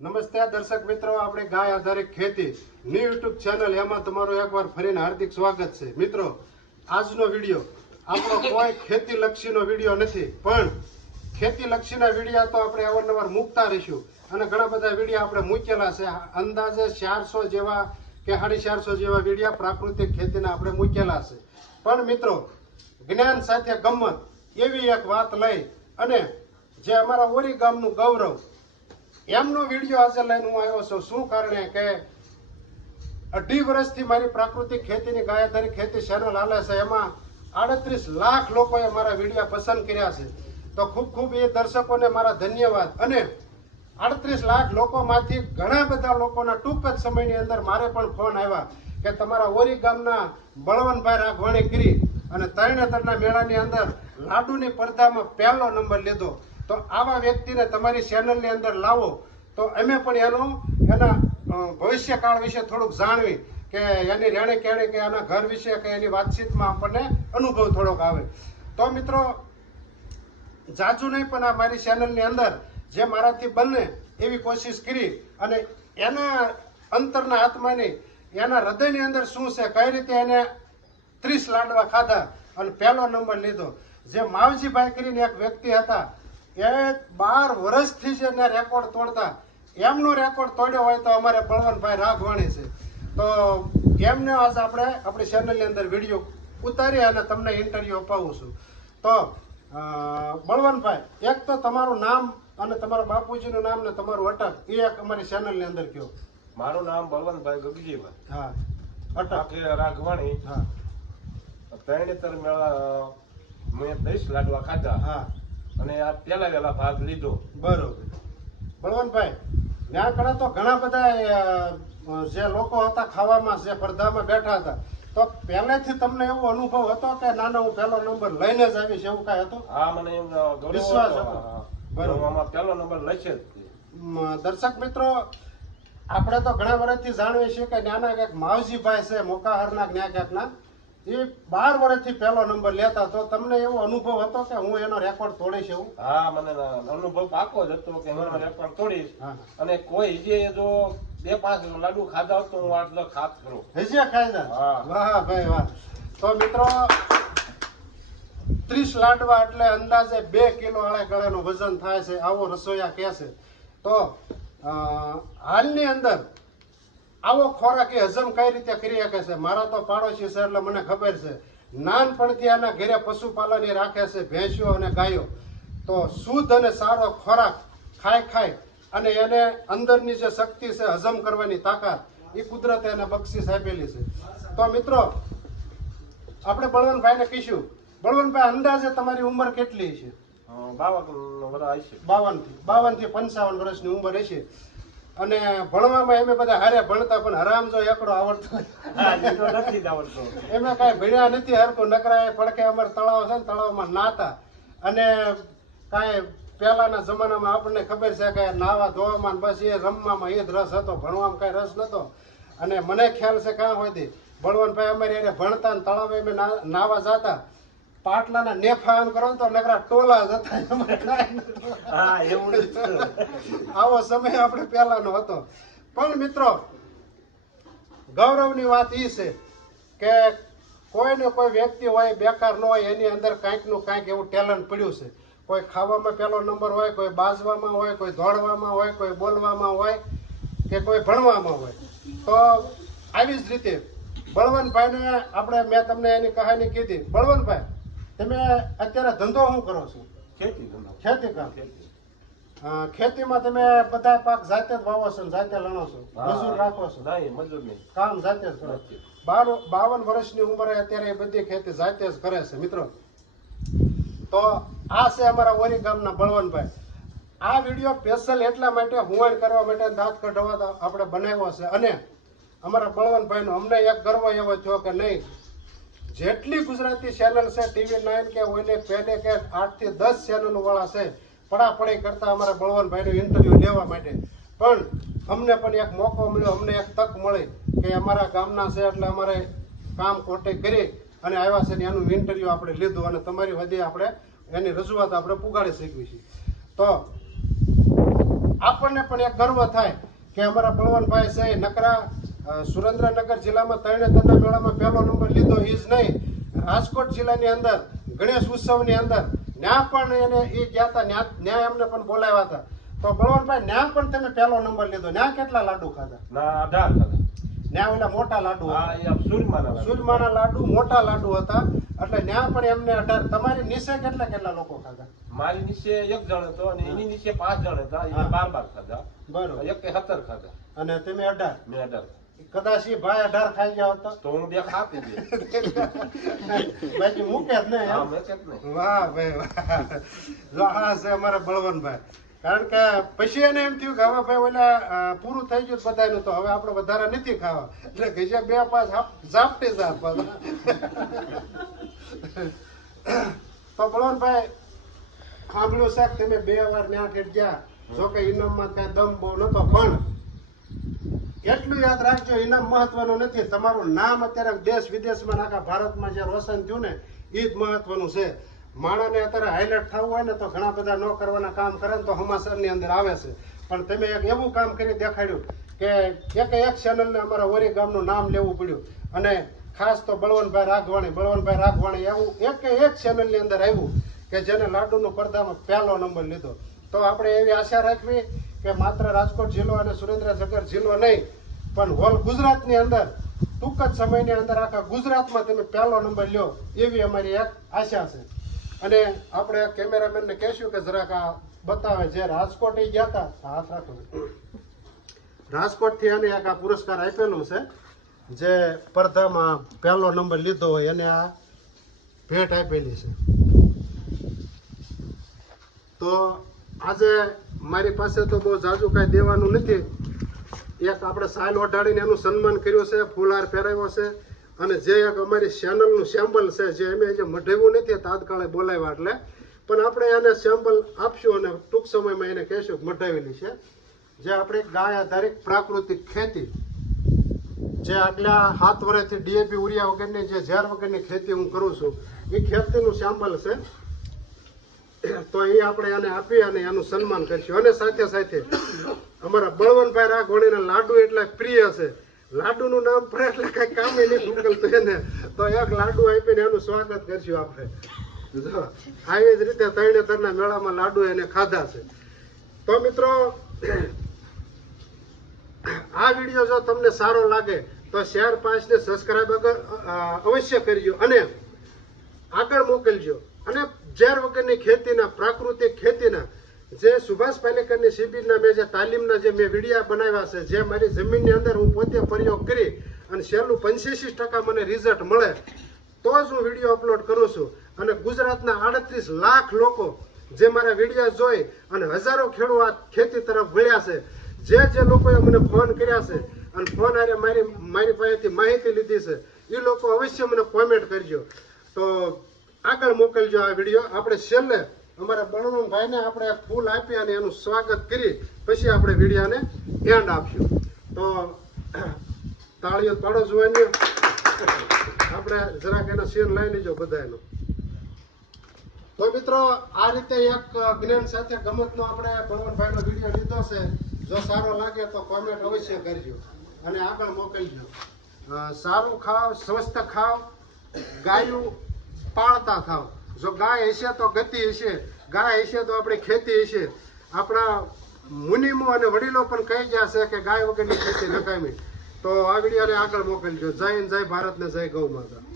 નમસ્તે દર્શક મિત્રો, આપણે ગાય આધારિત ખેતી ન્યૂ યુટ્યુબ ચેનલ એમાં તમારું એકવાર ફરીને હાર્દિક સ્વાગત છે. મિત્રો, આજનો વીડિયો આપણો કોઈ ખેતી લક્ષીનો વીડિયો નથી, પણ ખેતી લક્ષીના વીડિયો તો આપણે અવારનવાર મૂકતા રહીશું અને ઘણા બધા વિડીયા આપણે મૂકેલા છે. અંદાજે ચારસો જેવા કે સાડી ચારસો જેવા વિડીયા પ્રાકૃતિક ખેતીના આપણે મૂકેલા છે. પણ મિત્રો, જ્ઞાન સાથે ગમત એવી એક વાત લઈ અને જે અમારા ઓરી ગામનું ગૌરવ એમનો વીડિયો આજે લઈને હું આવ્યો છું. શું કારણે કે અઢી વર્ષથી મારી પ્રાકૃતિક ખેતીની ગાયાધારી ખેતી ચેનલ હાલે છે. એમાં આડત્રીસ લાખ લોકોએ મારા વીડિયો પસંદ કર્યા છે. તો ખૂબ ખૂબ એ દર્શકોને મારા ધન્યવાદ. અને આડત્રીસ લાખ લોકોમાંથી ઘણા બધા લોકોના ટૂંક જ સમયની અંદર મારે પણ ફોન આવ્યા કે તમારા ઓરી ગામના બળવંતભાઈ રાઘવાણી કરી અને તરણેતરના મેળાની અંદર લાડુની પડદામાં પહેલો નંબર લીધો. તો આવા વ્યક્તિને તમારી ચેનલની અંદર લાવો. તો અમે પણ એનો, એના ભવિષ્યકાળ વિશે થોડુંક જાણવી કે એની રહેણી કેણે કે એના ઘર વિશે કે એની વાતચીતમાં આપણને અનુભવ થોડોક આવે. તો મિત્રો, જાજુ નહીં પણ આ મારી ચેનલની અંદર જે મારાથી બને એવી કોશિશ કરી અને એના અંતરના આત્માની, એના હૃદયની અંદર શું છે, કઈ રીતે એને ત્રીસ લાડવા ખાધા અને પહેલો નંબર લીધો. જે માવજીભાઈ કરીને એક વ્યક્તિ હતા એ બાર વર્ષથી છે એને રેકોર્ડ તોડતા. એમનો રેકોર્ડ તોડ્યો હોય તો અમારે બળવંતભાઈ રાઘવાણી છે. તો એમને આજે આપણે આપણી ચેનલની અંદર વીડિયો ઉતારી અને તમને ઇન્ટરવ્યુ અપાવું છું. તો બળવંતભાઈ એક તો તમારું નામ અને તમારા બાપુજીનું નામ ને તમારું અટક એ એક અમારી ચેનલની અંદર કયો. મારું નામ બળવંતભાઈ ગગજીભાઈ. હા. અટક. રાઘવાણી. હા. તરણેતર મેળા મેં દસ લાડવા ખાધા. હા. અને આ પહેલા વહેલા ભાગ લીધો. બરોબર. બળવંતભાઈ ત્યાં કણે તો ઘણા બધા જે લોકો હતા ખાવામાં જે પડદામાં બેઠા હતા તો પહેલેથી તમને એવો અનુભવ હતો કે ના ના હું પહેલો નંબર લઈને જ આવીશ એવું કાંઈ હતું? આ મને વિશ્વાસ હતો. બરોબર. આમાં પહેલો નંબર લઈશ જ દર્શક મિત્રો આપણે તો ઘણા વર્ષથી જાણીએ છીએ કે નાના ક્યાંક માવજીભાઈ છે મોકાહરના જ્ઞા ક્યાંકના. એ બાર વર્ષથી પહેલો નંબર લેતા તો તમને એવો અનુભવ હતો કે હું એનો રેકોર્ડ તોડીશ એવું? હા મને અનુભવ પાકો જ હતો કે હું રેકોર્ડ તોડીશ. અને કોઈ જે જો બે પાંચ લાડુ ખાધા હોત તો હું આટલો ખાત કરું હજી હા. વાહ ભાઈ વાહ. તો મિત્રો ત્રીસ લાડવા એટલે અંદાજે બે કિલો આળે ગળાનું વજન થાય છે. આવો રસોઈયા કહે છે. તો હાલની અંદર આવો ખોરાક એ હજમ કઈ રીતે કરી શકે છે? મારા તો પાડોશી છે એટલે મને ખબર છે. નાનપણથી આના ઘરે પશુપાલન એ રાખે છે ભેંસ્યો અને ગાયો. તો શુદ્ધ અને સારો ખોરાક ખાય ખાય અને એને અંદરની જે શક્તિ છે હજમ કરવાની તાકાત એ કુદરતે એને બક્ષિસ આપેલી છે. તો મિત્રો આપણે બળવંતભાઈને કહીશું. બળવંતભાઈ અંદાજે તમારી ઉંમર કેટલી છે બાવન બાવનથી બાવનથી પંચાવન વર્ષની ઉંમર હશે. અને ભણવામાં એમે બધા હારે ભણતા પણ હરામ જો એકડો આવડતો નથી જ એમને એમે કાંઈ ભણ્યા નથી હરખું નકરા એ પડખે અમારે તળાવ છે ને તળાવમાં નાતા. અને કાંઈ પહેલાના જમાનામાં આપણને ખબર છે કે નાવા ધોવામાં બસ એ રમવામાં એ જ રસ હતો ભણવામાં કાંઈ રસ નહોતો અને મને ખ્યાલ છે કાં હોય તી બળવંતભાઈ અમારે એને ભણતા ને તળાવે અમે નાવા જાતા. પાટલાના નેફા એમ કરો તો નકરા ટોલા જતા હા એવું આવો સમય આપણે પહેલાનો હતો. પણ મિત્રો ગૌરવની વાત એ છે કે કોઈને કોઈ વ્યક્તિ હોય બેકાર ન હોય એની અંદર કાંઈકનું કાંઈક એવું ટેલેન્ટ પડ્યું છે. કોઈ ખાવામાં પહેલો નંબર હોય કોઈ બાજવામાં હોય કોઈ દોડવામાં હોય કોઈ બોલવામાં હોય કે કોઈ ભણવામાં હોય. તો આવી જ રીતે બળવંતભાઈને આપણે મેં તમને એની કહાની કીધી. બળવંતભાઈ તમે અત્યારે ધંધો શું કરો છો? ખેતી ધંધો. ખેતી કામ ખેતીમાં તમે બધા પાક જાતે જ વાવો છો જાતે લણો છો? મજૂર રાખો છો? મજૂર નહીં. કામ જાતે જ કરો. છો. બાર- બાવન વર્ષની ઉંમરે અત્યારે એ બધી ખેતી જાતે જ કરે છે મિત્રો. તો આ છે અમારા ઓરી ગામના બળવંતભાઈ. આ વીડિયો સ્પેશિયલ એટલા માટે હુવાણ કરવા માટે દાંત કઢાવવા આપણે બનાવ્યો છે. અને અમારા બળવંતભાઈનો અમને એક ગર્વ એવો થયો કે નહીં જેટલી ગુજરાતી ચેનલ છે ટીવી નાઇન કે ઓઈને પેને કે આઠથી દસ ચેનલ વાળા છે, પડાપડી કરતા અમારા બળવંતભાઈનો ઇન્ટરવ્યુ લેવા માટે. પણ અમને પણ એક મોકો મળ્યો, અમને એક તક મળી કે અમારા ગામના છે એટલે અમારે કામ કોટે કરી અને આવ્યા છે ને એનું ઇન્ટરવ્યુ આપણે લીધું અને તમારી વધી આપણે એની રજૂઆત આપણે પુગાડી શકીએ છીએ તો આપણને પણ એક ગર્વ થાય કે અમારા બળવંતભાઈ છે નકરા સુરેન્દ્રનગર જિલ્લામાં તરણેતરના મેળામાં પહેલો નંબર લીધો. જ નહીં રાજકોટ જિલ્લાની અંદર ગણેશ ઉત્સવની અંદર ત્યાં પણ એને એ ગયા હતા. ન્યા ન્યા એમને પણ બોલાવ્યા હતા. તો બળવંતભાઈ ન્યા પણ તમે પહેલો નંબર લીધો. ન્યા કેટલા લાડુ ખાધા? ના અઢાર ખાધા. ન્યા ઓલા મોટા લાડુ એ સુરમાના લાડુ. મોટા લાડુ હતા. એટલે ત્યાં પણ એમને અઢાર. તમારી નીચે કેટલા કેટલા લોકો ખાધા? મારી નીચે એક જણ હતો અને એની નીચે પાંચ જણ હતા. એ બાર બાર ખાધા. બરોબર. એક સત્તર ખાધા. અને તમે અઢાર? મેં અઢાર. કદાચ એ ભાઈ અઢાર ખાઈ ગયા હતા તો. હું બે ખાતી દે બાકી મૂકે જ નહીં હા વાહ ભાઈ વાહ. જો આ છે અમારા બળવંતભાઈ. કારણ કે પછી એને એમ થયું કે હવે ભાઈ ઓલા પૂરું થઈ ગયું બધાનું તો હવે આપણે વધારે નથી ખાવા. એટલે ગજા બે પાસ ઝાપટે ઝાપ તો બળવંતભાઈ સાંભળ્યું છે કે તમે બે વાર ન્યા ગયા. જો કે ઇનામમાં કઈ દમ બહુ નતો પણ એટલું યાદ રાખજો ઇનામ મહત્વનું નથી. તમારું નામ અત્યારે દેશ વિદેશમાં આખા ભારતમાં જે રોશન થયું ને એ જ મહત્વનું છે. માણસને અત્યારે હાઇલાઇટ થવું હોય ને તો ઘણા બધા ન કરવાના કામ કરે ને તો હમાસરની અંદર આવે છે. પણ તમે એક એવું કામ કરી દેખાડ્યું કે એક એક ચેનલને અમારા ઓરી ગામનું નામ લેવું પડ્યું. અને ખાસ તો બળવંતભાઈ રાઘવાણી બળવંતભાઈ રાઘવાણી એવું એક એક ચેનલની અંદર આવ્યું કે જેને લાડુનું પડદામાં પહેલો નંબર લીધો. તો આપણે એવી આશા રાખવી કે માત્ર રાજકોટ જિલ્લો અને સુરેન્દ્રનગર જિલ્લો નહીં, પણ હોલ ગુજરાતની અંદર ટૂંક જ સમયની અંદર આખા ગુજરાતમાં તમે પહેલો નંબર લ્યો, એવી અમારી એક આશા છે. અને આપણે કેમેરામેનને કહેશું કે જરાક આ બતાવે જે રાજકોટ એ ગયા હતા હાથ રાખો રાજકોટથી એને એક આ પુરસ્કાર આપેલું છે, જે સ્પર્ધામાં પહેલો નંબર લીધો હોય એને આ ભેટ આપેલી છે. તો આજે મારી પાસે તો બહુ જાજુ કાંઈ દેવાનું નથી. એક આપણે સાયલ ઓઢાડીને એનું સન્માન કર્યું છે ફૂલહાર પહેરાવ્યો છે અને જે એક અમારી ચેનલનું સેમ્બલ છે, જે અમે જે મઢાવ્યું નથી તાત્કાળે બોલાવ્યા એટલે. પણ આપણે એને સેમ્બલ આપશું અને ટૂંક સમયમાં એને કહેશું મઢાવેલી છે. જે આપણે ગાય આધારિત પ્રાકૃતિક ખેતી. જે આગલા હાથ વર્ષથી ડીએપી ઉરિયા વગરની જે ઝેર વગરની ખેતી હું કરું છું, એ ખેતીનું સેમ્બલ છે. તો એ આપણે એને આપી અને એનું સન્માન કરીશું. અને સાથે સાથે અમારા બળવંતભાઈ રાઘવાણીના લાડુ એટલા પ્રિય છે. લાડુનું નામ પડે એટલે કઈ કામ નહીં ઉકલતું એને. તો એક લાડુ આપીને એનું સ્વાગત કરશું આપણે. આવી જ રીતે તરણેતરના મેળામાં લાડુ એને ખાધા છે. તો મિત્રો, આ વીડિયો જો તમને સારો લાગે, તો શેર પાંચ ને સબસ્ક્રાઈબ અવશ્ય કરજો અને આગળ મોકલજો. અને ઝેર વગરની ખેતીના, પ્રાકૃતિક ખેતીના, જે સુભાષ પાલેકરની શિબિરના મેં જે તાલીમના જે મેં વિડીયા બનાવ્યા છે, જે મારી જમીનની અંદર હું પોતે પ્રયોગ કરી અને છેલ્લું પંચ્યાસી ટકા મને રિઝલ્ટ મળે, તો જ હું વીડિયો અપલોડ કરું છું. અને ગુજરાતના આડત્રીસ લાખ લોકો જે મારા વિડીયા જોઈ અને હજારો ખેડૂત આ ખેતી તરફ વળ્યા છે, જે જે લોકોએ મને ફોન કર્યા છે અને ફોન આરે મારી મારી પાસેથી માહિતી લીધી છે એ લોકો અવશ્ય મને કોમેન્ટ કરજો. તો આગળ મોકલજો આ વીડિયો. આપણે છેલ્લે અમારા બળવંતભાઈને આપણે ફૂલ આપી અને એનું સ્વાગત કરી પછી આપણે વિડીયાને એન્ડ આપશું. તો, તાળીઓ પાડો જોવાની આપણે જરાક એનો સીન લઈ લેજો બધાનો તો મિત્રો, આ રીતે એક જ્ઞાન સાથે ગમતનો આપણે બળવંતભાઈનો વીડિયો લીધો છે. જો સારો લાગે તો કોમેન્ટ અવશ્ય કરજો. અને આગળ મોકલજો. સારું ખાવ, સ્વસ્થ ખાવ, ગાયું પાળતા થાવ. જો ગાય હશે તો ગતિ હશે. ગાય હશે તો આપણી ખેતી હશે. આપણા મુનિમો અને વડીલો પણ કહી ગયા છે કે ગાય વગરની ખેતી નકામી તો આ વિડીયોને આગળ મોકલજો. જય હિન્દ, જય ભારત ને જય ગૌ માતા.